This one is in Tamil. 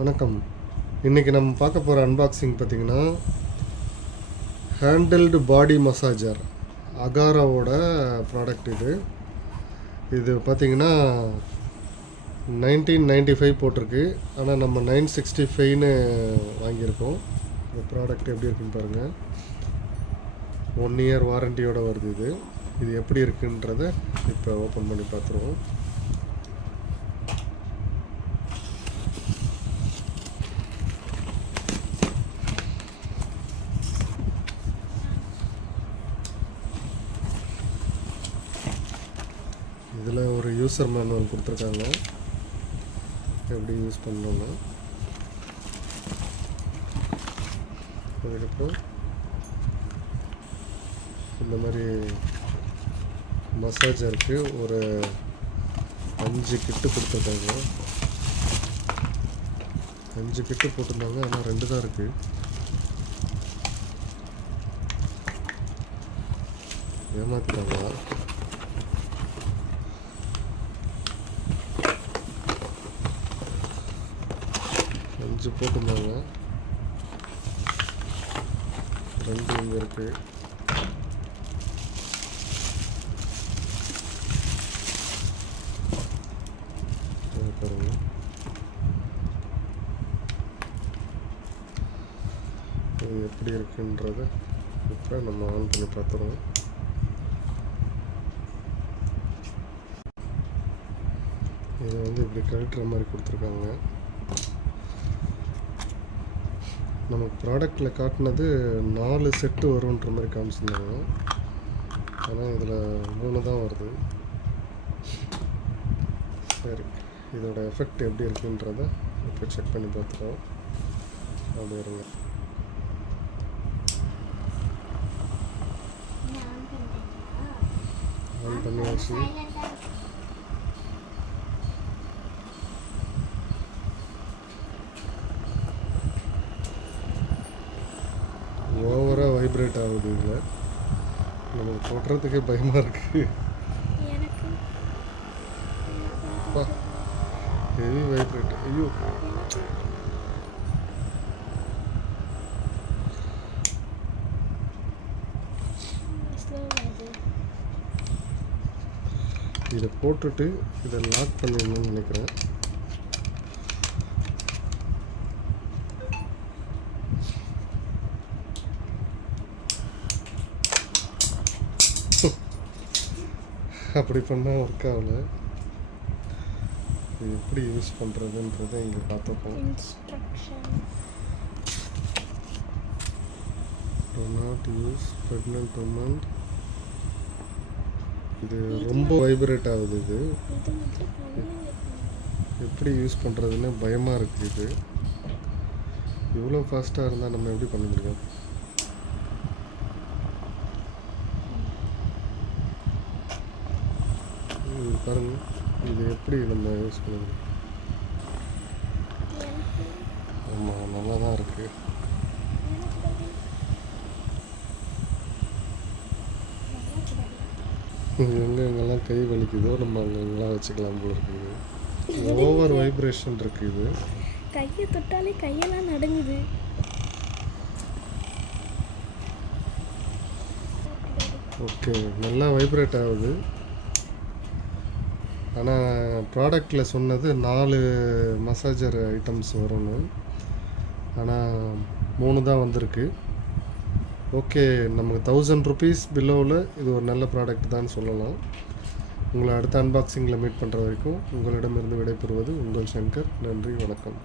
வணக்கம். இன்றைக்கி நம்ம பார்க்க போகிற அன்பாக்சிங் பார்த்திங்கன்னா ஹேண்டில்டு பாடி மசாஜர் அகாராவோட ப்ராடக்ட் இது பார்த்திங்கன்னா 1995 போட்டிருக்கு. ஆனால் நம்ம 965ன்னு வாங்கியிருக்கோம். இந்த ப்ராடக்ட் எப்படி இருக்குன்னு பாருங்கள். 1 இயர் வாரண்டியோடு வருது. இது எப்படி இருக்குன்றதை இப்போ ஓப்பன் பண்ணி பார்த்துருவோம். இதில் ஒரு யூசர் மேனுவல் கொடுத்துருக்காங்க, எப்படி யூஸ் பண்ணணும்னு. அதுக்கப்புறம் இந்த மாதிரி மசாஜருக்கு ஒரு 5 கிட்டு கொடுத்துருக்காங்க. 5 கிட்டு போட்டிருந்தாங்க, ஆனால் 2 தான் இருக்குது. ஏமாத்திட்டாங்களா? போட்டிருந்தாங்க, 2 இங்கே இருக்குது. பாருங்க, இது எப்படி இருக்குன்றத இப்போ நம்ம ஆன் பண்ணி பார்த்துருவோம். இதை இப்படி கழட்டுற மாதிரி கொடுத்துருக்காங்க. நமக்கு ப்ராடக்டில் காட்டினது 4 செட்டு வரும்ன்ற மாதிரி காமிச்சிருந்தாங்க. ஆனால் இதில் 3 தான் வருது. சரி, இதோட எஃபெக்ட் எப்படி இருக்குன்றதை இப்போ செக் பண்ணி பார்த்துருவோம். அப்படி இருங்க. ஆன் பண்ணியாச்சு. ஓவராக வைப்ரேட் ஆகுது. இதில் நமக்கு போடுறதுக்கே பயமாக இருக்குது. Heavy vibrate. ஐயோ, இதை போட்டுட்டு இதை லாக் பண்ணிடணும்னு நினைக்கிறேன். அப்படி பண்ணால் ஒர்க் ஆகலை. இது எப்படி யூஸ் பண்ணுறதுன்றதை இங்கே பார்த்துப்போம். Do not use pregnant women. இது ரொம்ப வைப்ரேட் ஆகுது. இது எப்படி யூஸ் பண்ணுறதுன்னு பயமாக இருக்குது. இது இவ்வளோ ஃபாஸ்ட்டாக இருந்தால் நம்ம எப்படி பண்ண முடியும்? பாருங்க, இது எப்படி நம்ம யூஸ் பண்ணுறது. ஆமாம், நல்லா தான் இருக்குது. எங்கெங்கெல்லாம் கை வலிக்குதோ நம்ம அங்கெங்கெல்லாம் வச்சுக்கலாம் போல இருக்குது. ஓவர் வைப்ரேஷன் இருக்குது. இது கையை தொட்டாலே கையெல்லாம் நடுங்குது. ஓகே, நல்லா வைப்ரேட் ஆகுது. ஆனால் ப்ராடக்டில் சொன்னது 4 மசாஜர் ஐட்டம்ஸ் வரும்னு. ஆனால் 3 தான் வந்திருக்கு. ஓகே, நமக்கு 1000 rupees பிலோவில் இது ஒரு நல்ல ப்ராடக்ட் தான் சொல்லலாம். உங்களை அடுத்த அன்பாக்சிங்கில் மீட் பண்ணுற வரைக்கும் உங்களிடமிருந்து விடைபெறுவது உங்கள் சங்கர். நன்றி, வணக்கம்.